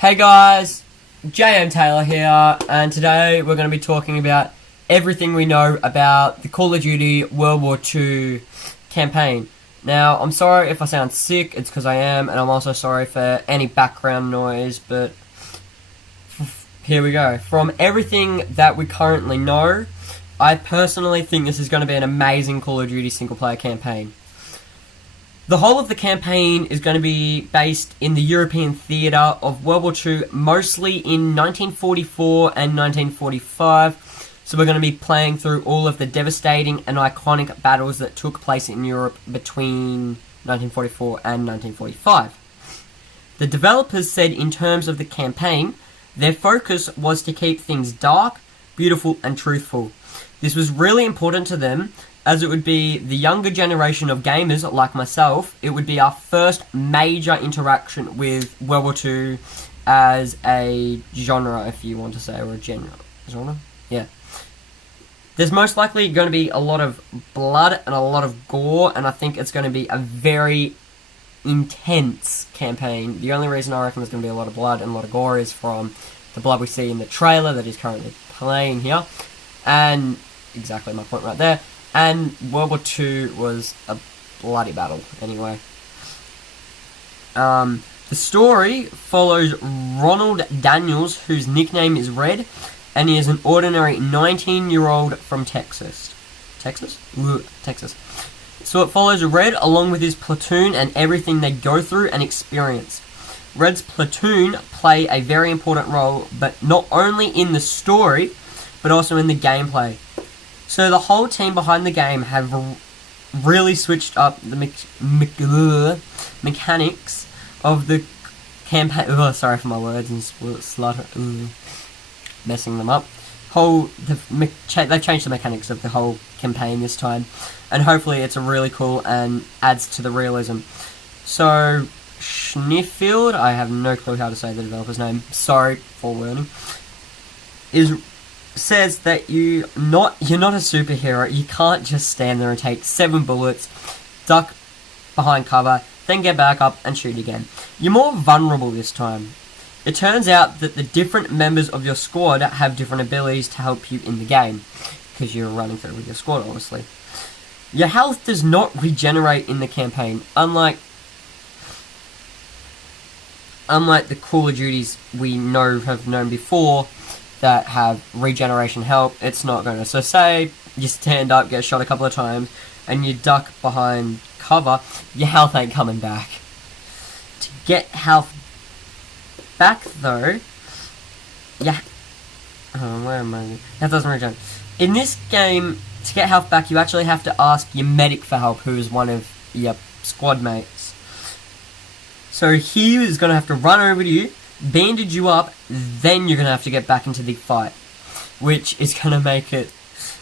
Hey guys, JM Taylor here, and today we're going to be talking about everything we know about the Call of Duty World War II campaign. Now, I'm sorry if I sound sick, it's because I am, and I'm also sorry for any background noise, but here we go. From everything that we currently know, I personally think this is going to be an amazing Call of Duty single-player campaign. The whole of the campaign is going to be based in the European theatre of World War II, mostly in 1944 and 1945. So we're going to be playing through all of the devastating and iconic battles that took place in Europe between 1944 and 1945. The developers said in terms of the campaign, their focus was to keep things dark, beautiful and truthful. This was really important to them, as it would be the younger generation of gamers like myself. It would be our first major interaction with World War II as a genre, if you want to say, or a genre? Yeah. There's most likely going to be a lot of blood and a lot of gore, and I think it's going to be a very intense campaign. The only reason I reckon there's going to be a lot of blood and a lot of gore is from the blood we see in the trailer that is currently playing here. And exactly my point right there. And World War II was a bloody battle, anyway. The story follows Ronald Daniels, whose nickname is Red, and he is an ordinary 19-year-old from Texas. Texas. So it follows Red along with his platoon and everything they go through and experience. Red's platoon play a very important role, but not only in the story, but also in the gameplay. So the whole team behind the game have really switched up the mechanics of the campaign. Oh, sorry for my words and messing them up. They've changed the mechanics of the whole campaign this time, and hopefully it's a really cool and adds to the realism. So Schneefield, I have no clue how to say the developer's name. Sorry for learning. Says that you're not a superhero. You can't just stand there and take 7 bullets, duck behind cover, then get back up and shoot again. You're more vulnerable this time. It turns out that the different members of your squad have different abilities to help you in the game, because you're running through with your squad, obviously. Your health does not regenerate in the campaign, unlike the Call of Duties we have known before, that have regeneration help. It's not going to. So say you stand up, get shot a couple of times, and you duck behind cover, your health ain't coming back. To get health back though, where am I? That doesn't regen. In this game, to get health back, you actually have to ask your medic for help, who is one of your squad mates. So he is going to have to run over to you, bandage you up, then you're going to have to get back into the fight, which is going to make it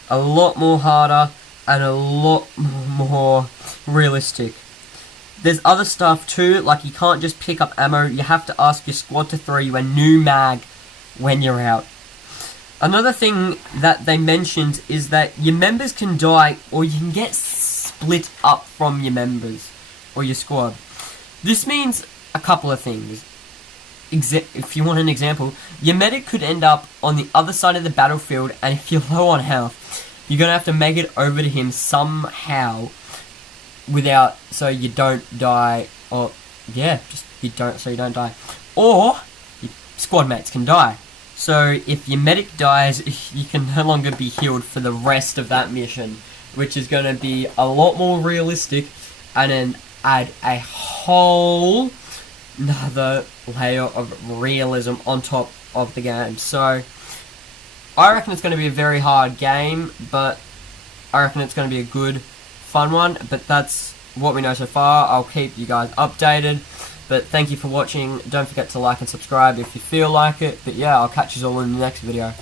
a lot more harder and a lot more realistic. There's other stuff too, like you can't just pick up ammo, you have to ask your squad to throw you a new mag when you're out. Another thing that they mentioned is that your members can die, or you can get split up from your members or your squad. This means a couple of things. If you want an example, your medic could end up on the other side of the battlefield, and if you're low on health, you're going to have to make it over to him somehow so you don't die, or you don't die. Or your squad mates can die. So if your medic dies, you can no longer be healed for the rest of that mission, which is going to be a lot more realistic and then add a whole another layer of realism on top of the game. So I reckon it's going to be a very hard game, but I reckon it's going to be a good, fun one. But that's what we know so far. I'll keep you guys updated. But thank you for watching. Don't forget to like and subscribe if you feel like it. But yeah, I'll catch you all in the next video.